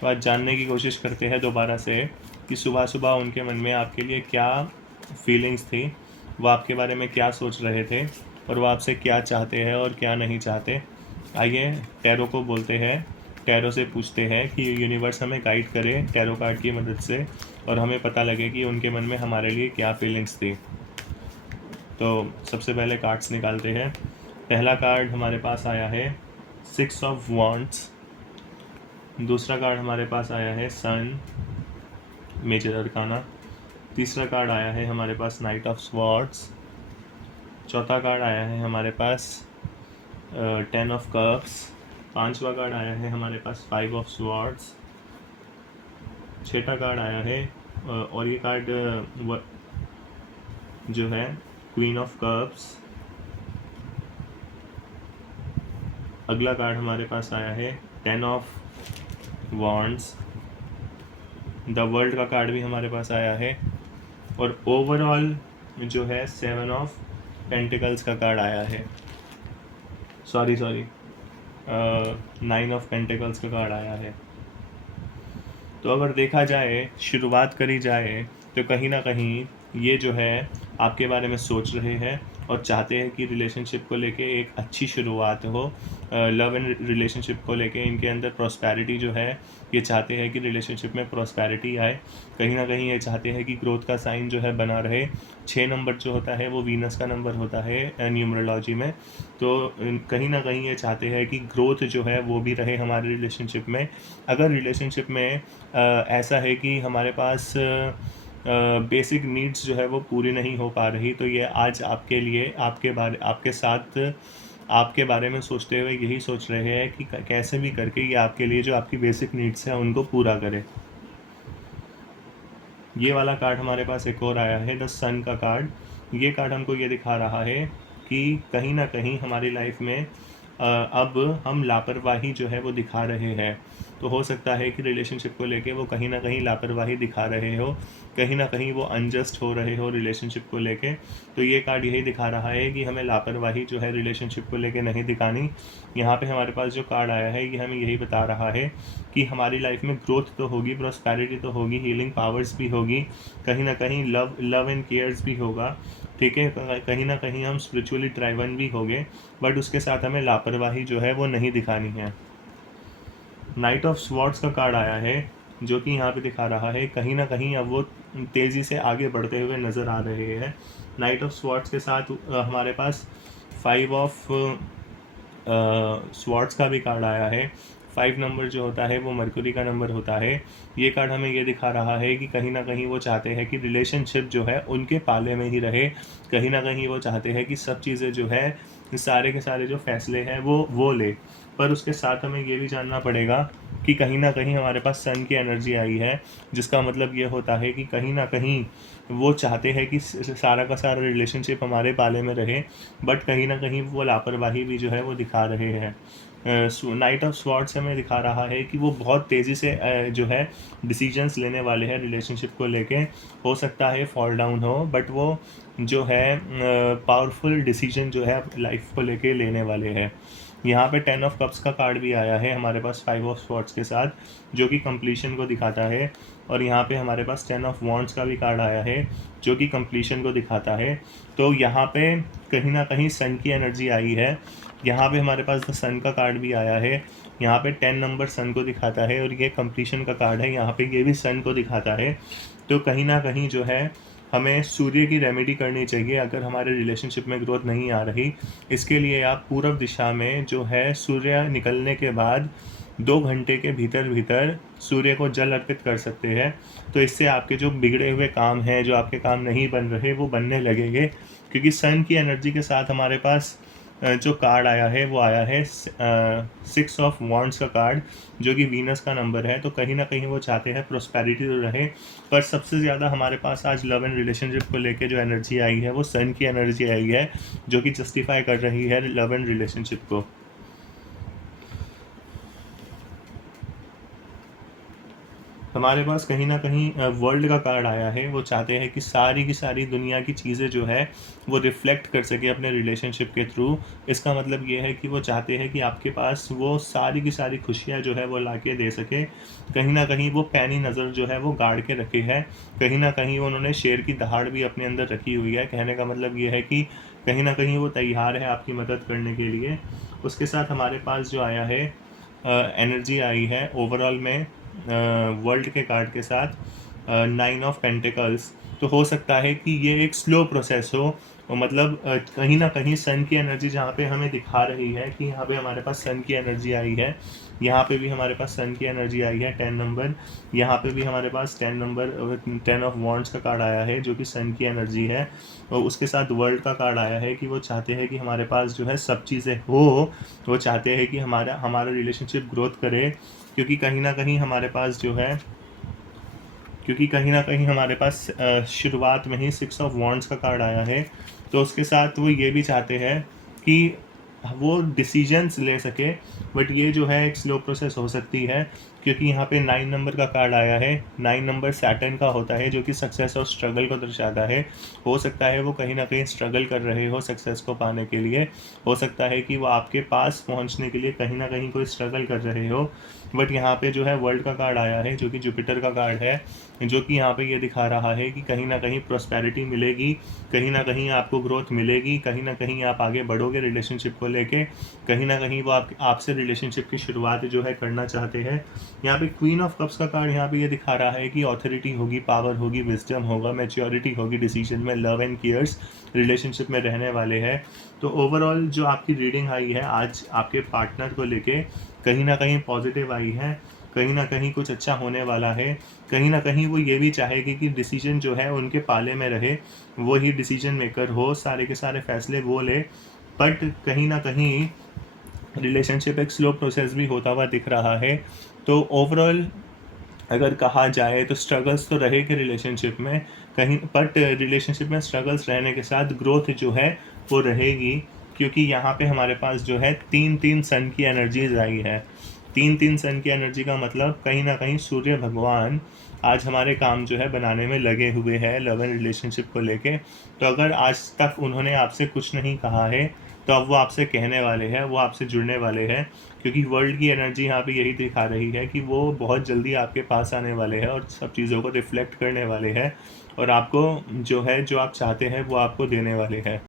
तो आज जानने की कोशिश करते हैं दोबारा से कि सुबह सुबह उनके मन में आपके लिए क्या फीलिंग्स थी, वो आपके बारे में क्या सोच रहे थे और वो आपसे क्या चाहते हैं और क्या नहीं चाहते। आइए टैरो को बोलते हैं, टैरो से पूछते हैं कि यूनिवर्स हमें गाइड करे टैरो कार्ड की मदद से और हमें पता लगे कि उनके मन में हमारे लिए क्या फीलिंग्स थी। तो सबसे पहले कार्ड्स निकालते हैं। पहला कार्ड हमारे पास आया है 6 ऑफ वॉन्ड्स। दूसरा कार्ड हमारे पास आया है सन, मेजर अरकाना। तीसरा कार्ड आया है हमारे पास नाइट ऑफ स्वॉर्ड्स। चौथा कार्ड आया है हमारे पास 10 ऑफ कप्स। पांचवा कार्ड आया है हमारे पास 5 ऑफ स्वॉर्ड्स। छठा कार्ड आया है और ये कार्ड जो है क्वीन ऑफ कप्स। अगला कार्ड हमारे पास आया है 10 ऑफ वॉन्ड्स। द वर्ल्ड का कार्ड भी हमारे पास आया है और ओवरऑल जो है 7 ऑफ पेंटिकल्स का कार्ड आया है। सॉरी 9 ऑफ पेंटिकल्स का कार्ड आया है। तो अगर देखा जाए, शुरुआत करी जाए, तो कहीं ना कहीं ये जो है आपके बारे में सोच रहे हैं और चाहते हैं कि रिलेशनशिप को लेके एक अच्छी शुरुआत हो। लव एंड रिलेशनशिप को लेके इनके अंदर प्रॉस्पेरिटी जो है, ये चाहते हैं कि रिलेशनशिप में प्रॉस्पेरिटी आए। कहीं ना कहीं ये चाहते हैं कि ग्रोथ का साइन जो है बना रहे। 6 नंबर जो होता है वो वीनस का नंबर होता है न्यूमरोलॉजी में। तो कहीं ना कहीं ये चाहते हैं कि ग्रोथ जो है वो भी रहे हमारे रिलेशनशिप में। अगर रिलेशनशिप में ऐसा है कि हमारे पास बेसिक नीड्स जो है वो पूरी नहीं हो पा रही, तो ये आज आपके लिए आपके साथ आपके बारे में सोचते हुए यही सोच रहे हैं कि कैसे भी करके ये आपके लिए जो आपकी बेसिक नीड्स हैं उनको पूरा करे। ये वाला कार्ड हमारे पास एक और आया है द सन का कार्ड। ये कार्ड हमको ये दिखा रहा है कि कहीं ना कहीं हमारी लाइफ में अब हम लापरवाही जो है वो दिखा रहे हैं। तो हो सकता है कि रिलेशनशिप को लेके वो कहीं ना कहीं लापरवाही दिखा रहे हो, कहीं ना कहीं वो अनजस्ट हो रहे हो रिलेशनशिप को लेके। तो ये कार्ड यही दिखा रहा है कि हमें लापरवाही जो है रिलेशनशिप को लेके नहीं दिखानी। यहाँ पे हमारे पास जो कार्ड आया है ये हमें यही बता रहा है कि हमारी लाइफ में ग्रोथ तो होगी, प्रॉस्पेरिटी तो होगी, हीलिंग पावर्स भी होगी, कहीं ना कहीं लव एंड केयर्स भी होगा, ठीक है, कहीं ना कहीं हम स्पिरिचुअली ड्राइवन भी होंगे, बट उसके साथ हमें लापरवाही जो है वो नहीं दिखानी है। नाइट ऑफ स्वॉर्ड्स का कार्ड आया है जो कि यहाँ पे दिखा रहा है कहीं ना कहीं अब वो तेज़ी से आगे बढ़ते हुए नज़र आ रहे हैं। नाइट ऑफ स्वॉर्ड्स के साथ हमारे पास 5 ऑफ स्वॉर्ड्स का भी कार्ड आया है। 5 नंबर जो होता है वो मरकुरी का नंबर होता है। ये कार्ड हमें ये दिखा रहा है कि कहीं ना कहीं वो चाहते हैं कि रिलेशनशिप जो है उनके पाले में ही रहे। कहीं ना कहीं वो चाहते हैं कि सब चीज़ें जो है, सारे के सारे जो फैसले हैं वो ले। पर उसके साथ हमें ये भी जानना पड़ेगा कि कहीं ना कहीं हमारे पास सन की एनर्जी आई है, जिसका मतलब ये होता है कि कहीं ना कहीं वो चाहते हैं कि सारा का सारा रिलेशनशिप हमारे पाले में रहे, बट कहीं ना कहीं वो लापरवाही भी जो है वो दिखा रहे हैं। नाइट ऑफ स्वॉर्ड्स हमें दिखा रहा है कि वो बहुत तेज़ी से जो है डिसीजंस लेने वाले हैं रिलेशनशिप को लेके। हो सकता है फॉल डाउन हो, बट वो जो है पावरफुल डिसीजन जो है लाइफ को लेके लेने वाले हैं। यहाँ पे 10 ऑफ कप्स का कार्ड भी आया है हमारे पास 5 ऑफ स्वॉर्ड्स के साथ, जो कि कंप्लीशन को दिखाता है। और यहाँ पे हमारे पास 10 ऑफ वॉन्ड्स का भी कार्ड आया है जो कि कंप्लीशन को दिखाता है। तो यहाँ पे कहीं ना कहीं सन की एनर्जी आई है। यहाँ पे हमारे पास द सन का कार्ड भी आया है। यहाँ पे 10 नंबर सन को दिखाता है और ये कंप्लीशन का कार्ड है, यहाँ पे ये भी सन को दिखाता है। तो कहीं ना कहीं जो है हमें सूर्य की रेमेडी करनी चाहिए अगर हमारे रिलेशनशिप में ग्रोथ नहीं आ रही। इसके लिए आप पूर्व दिशा में जो है सूर्य निकलने के बाद 2 घंटे के भीतर भीतर सूर्य को जल अर्पित कर सकते हैं। तो इससे आपके जो बिगड़े हुए काम हैं, जो आपके काम नहीं बन रहे, वो बनने लगेंगे। क्योंकि सन की एनर्जी के साथ हमारे पास जो कार्ड आया है वो आया है 6 ऑफ वॉन्ड्स का कार्ड, जो कि वीनस का नंबर है। तो कहीं ना कहीं वो चाहते हैं प्रॉस्पेरिटी तो रहे, पर सबसे ज़्यादा हमारे पास आज लव एंड रिलेशनशिप को लेके जो एनर्जी आई है वो सन की एनर्जी आई है, जो कि जस्टिफाई कर रही है लव एंड रिलेशनशिप को। हमारे पास कहीं न कहीं वर्ल्ड का कार्ड आया है। वो चाहते हैं कि सारी की सारी दुनिया की चीज़ें जो है वो रिफ्लेक्ट कर सके अपने रिलेशनशिप के थ्रू। इसका मतलब ये है कि वो चाहते हैं कि आपके पास वो सारी की सारी खुशियाँ जो है वो लाके दे सके। कहीं न कहीं वो पैनी नज़र जो है वो गाड़ के रखे है। कहीं न कहीं उन्होंने शेर की दहाड़ भी अपने अंदर रखी हुई है। कहने का मतलब ये है कि कहीं न कहीं वो तैयार है आपकी मदद करने के लिए। उसके साथ हमारे पास जो आया है एनर्जी आई है ओवरऑल में वर्ल्ड के कार्ड के साथ 9 ऑफ पेंटिकल्स। तो हो सकता है कि ये एक स्लो प्रोसेस हो, मतलब कहीं न कहीं सन की एनर्जी जहाँ पे हमें दिखा रही है कि यहाँ पे हमारे पास सन की एनर्जी आई है, यहाँ पे भी हमारे पास सन की एनर्जी आई है 10 नंबर, यहाँ पे भी हमारे पास 10 नंबर 10 ऑफ वॉन्ड्स का कार्ड आया है जो कि सन की एनर्जी है। और उसके साथ वर्ल्ड का कार्ड आया है कि वो चाहते हैं कि हमारे पास जो है सब चीज़ें हो, वो चाहते हैं कि हमारा हमारा रिलेशनशिप ग्रोथ करे, क्योंकि कहीं न कहीं हमारे पास जो है क्योंकि कहीं न कहीं हमारे पास शुरुआत में ही 6 ऑफ वॉन्ड्स का कार्ड आया है। तो उसके साथ वो ये भी चाहते हैं कि वो डिसीजंस ले सके, बट ये जो है एक स्लो प्रोसेस हो सकती है, क्योंकि यहाँ पे 9 नंबर का कार्ड आया है। 9 नंबर सैटर्न का होता है जो कि सक्सेस और स्ट्रगल को दर्शाता है। हो सकता है वो कहीं न कहीं स्ट्रगल कर रहे हो सक्सेस को पाने के लिए। हो सकता है कि वो आपके पास पहुँचने के लिए कहीं न कहीं कोई स्ट्रगल कर रहे हो। बट यहाँ पे जो है वर्ल्ड का कार्ड आया है जो कि जुपिटर का कार्ड है, जो कि यहाँ पे ये दिखा रहा है कि कहीं न कहीं प्रॉस्पेरिटी मिलेगी, कहीं न कहीं आपको ग्रोथ मिलेगी, कहीं न कहीं आप आगे बढ़ोगे रिलेशनशिप को लेके, कहीं न कहीं वो आपसे रिलेशनशिप की शुरुआत जो है करना चाहते हैं। यहाँ पे क्वीन ऑफ कप्स का कार्ड यहाँ पे ये दिखा रहा है कि ऑथोरिटी होगी, पावर होगी, विज़डम होगा, मैच्योरिटी होगी डिसीजन में, लव एंड केयर्स रिलेशनशिप में रहने वाले हैं। तो ओवरऑल जो आपकी रीडिंग आई है आज आपके पार्टनर को लेके, कहीं न कहीं पॉजिटिव आई है, कहीं न कहीं कुछ अच्छा होने वाला है। कहीं न कहीं वो ये भी चाहेगी कि डिसीजन जो है उनके पाले में रहे, वो ही डिसीजन मेकर हो, सारे के सारे फैसले वो ले। बट कहीं न कहीं रिलेशनशिप एक स्लो प्रोसेस भी होता हुआ दिख रहा है। तो ओवरऑल अगर कहा जाए तो स्ट्रगल्स तो रहेगी रिलेशनशिप में, कहीं बट रिलेशनशिप में स्ट्रगल्स रहने के साथ ग्रोथ जो है वो रहेगी, क्योंकि यहाँ पे हमारे पास जो है 3-3 सन की एनर्जीज आई है। 3-3 सन की एनर्जी का मतलब कहीं ना कहीं सूर्य भगवान आज हमारे काम जो है बनाने में लगे हुए हैं लव एंड रिलेशनशिप को लेके। तो अगर आज तक उन्होंने आपसे कुछ नहीं कहा है तो अब वो आपसे कहने वाले हैं, वो आपसे जुड़ने वाले हैं, क्योंकि वर्ल्ड की एनर्जी यहाँ पे यही दिखा रही है कि वो बहुत जल्दी आपके पास आने वाले हैं और सब चीज़ों को रिफ्लेक्ट करने वाले हैं, और आपको जो है जो आप चाहते हैं वो आपको देने वाले हैं।